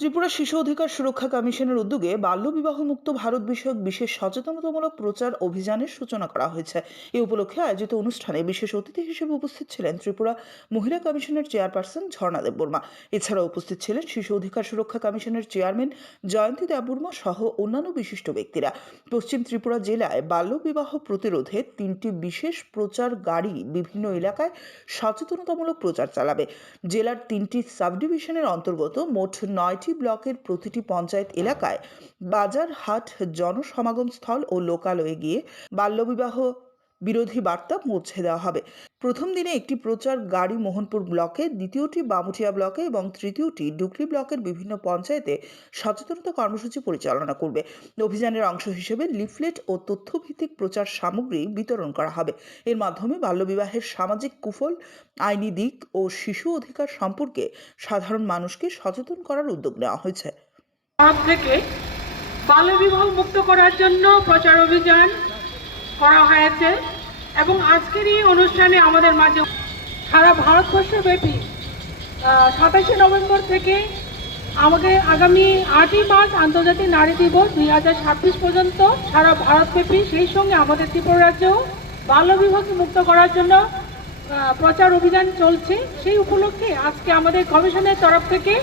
ত্রিপুরা শিশু অধিকার সুরক্ষা কমিশনের উদ্যোগে বাল্যবিবাহ মুক্ত ভারত বিষয়ক বিশেষ সচেতনতামূলক প্রচার অভিযানের সূচনা করা হয়েছে। এই উপলক্ষে আয়োজিত অনুষ্ঠানে বিশেষ অতিথি হিসেবে উপস্থিত ছিলেন ত্রিপুরা মহিলা কমিশনের চেয়ারপারসন ঝর্ণা দেববর্মা। এছাড়াও উপস্থিত ছিলেন শিশু অধিকার সুরক্ষা কমিশনের চেয়ারম্যান জয়ন্তী দেববর্মা সহ অন্যান্য বিশিষ্ট ব্যক্তিরা। পশ্চিম ত্রিপুরা জেলায় বাল্যবিবাহ প্রতিরোধে 3টি বিশেষ প্রচার গাড়ি বিভিন্ন এলাকায় সচেতনতামূলক প্রচার চালাবে। জেলার 3টি সাবডিভিশনের অন্তর্গত মোট 9টি ব্লকের প্রতিটি পঞ্চায়েত এলাকায় বাজার, হাট, জনসমাগম স্থল ও লোকালয়ে গিয়ে বাল্যবিবাহ বিরোধী বার্তা পৌঁছে দেওয়া হবে। প্রথম দিনে একটি প্রচার গাড়ি মোহনপুর ব্লকে, দ্বিতীয়টি বামুটিয়া ব্লকে এবং তৃতীয়টি ডুকলি ব্লকের বিভিন্ন পঞ্চায়েতে সচেতনতা কর্মসূচি পরিচালনা করবে। অভিযানের অংশ হিসেবে লিফলেট ও তথ্যভিত্তিক প্রচার সামগ্রী বিতরণ করা হবে। এর মাধ্যমে বাল্যবিবাহের সামাজিক কুফল, আইনি দিক ও শিশু অধিকার সম্পর্কে সাধারণ মানুষকে সচেতন করার উদ্যোগ নেওয়া হয়েছে। থেকে বাল্যবিবাহ মুক্ত করার জন্য প্রচার অভিযান করা হয়েছে এবং আজকের এই অনুষ্ঠানে আমাদের মাঝে সারা ভারতবর্ষব্যাপী 27শে নভেম্বর থেকে আমাদের আগামী 8ই মার্চ আন্তর্জাতিক নারী দিবস 2026 পর্যন্ত সারা ভারতব্যাপী, সেই সঙ্গে আমাদের ত্রিপুরা রাজ্যেও বাল্যবিবাহকে মুক্ত করার জন্য প্রচার অভিযান চলছে। সেই উপলক্ষে আজকে আমাদের কমিশনের তরফ থেকে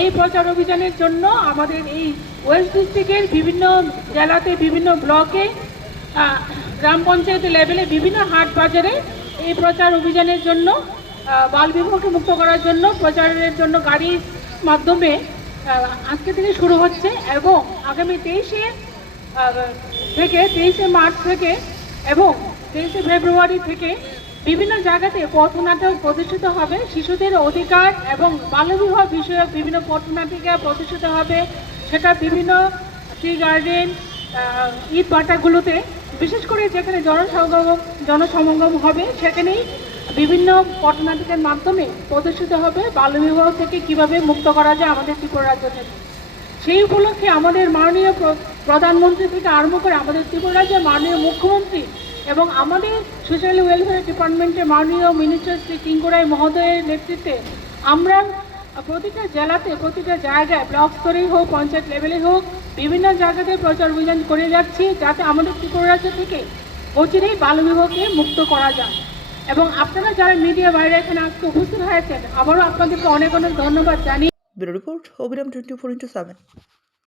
এই প্রচার অভিযানের জন্য আমাদের এই ওয়েস্ট ডিস্ট্রিক্টের বিভিন্ন জেলাতে, বিভিন্ন ব্লকে, গ্রাম পঞ্চায়েত লেভেলে, বিভিন্ন হাট বাজারে এই প্রচার অভিযানের জন্য বাল্যবিবাহকে মুক্ত করার জন্য প্রচারের জন্য গাড়ির মাধ্যমে আজকে থেকে শুরু হচ্ছে এবং আগামী 23শে মার্চ থেকে এবং 23শে ফেব্রুয়ারি থেকে বিভিন্ন জায়গাতে পথনাটক প্রদর্শিত হবে। শিশুদের অধিকার এবং বাল্যবিবাহ বিষয়ক বিভিন্ন পথনাটিকা প্রদর্শিত হবে। সেটা বিভিন্ন ট্রি গার্ডেন, ঈদ বাটাগুলোতে, বিশেষ করে যেখানে জনসমাগম হবে সেখানেই বিভিন্ন পথনাটিকার মাধ্যমে প্রদর্শিত হবে বাল্যবিবাহ থেকে কিভাবে মুক্ত করা যায় আমাদের ত্রিপুরা রাজ্য থেকে। সেই উপলক্ষে আমাদের মাননীয় প্রধানমন্ত্রী থেকে আরম্ভ করে আমাদের ত্রিপুরা রাজ্যের মাননীয় মুখ্যমন্ত্রী এবং আমাদের সোশ্যাল ওয়েলফেয়ার ডিপার্টমেন্টের মাননীয় মিনিস্টার শ্রী কিঙ্করাই মহোদয়ের নেতৃত্বে আমরা প্রতিটা জেলাতে, প্রতিটা জায়গায়, ব্লক স্তরেই হোক, পঞ্চায়েত লেভেলে হোক, বিভিন্ন জায়গাতে প্রচার অভিযান করে যাচ্ছি যাতে আমাদের ত্রিপুরা রাজ্য থেকে অচিরেই বাল্যবিবাহকে মুক্ত করা যায়। এবং আপনারা যারা মিডিয়া বাইরে এখানে আজকে উপস্থিত হয়েছেন, আবারও আপনাদেরকে অনেক অনেক ধন্যবাদ জানিয়ে ব্যুরো রিপোর্ট অবিরাম 24x7।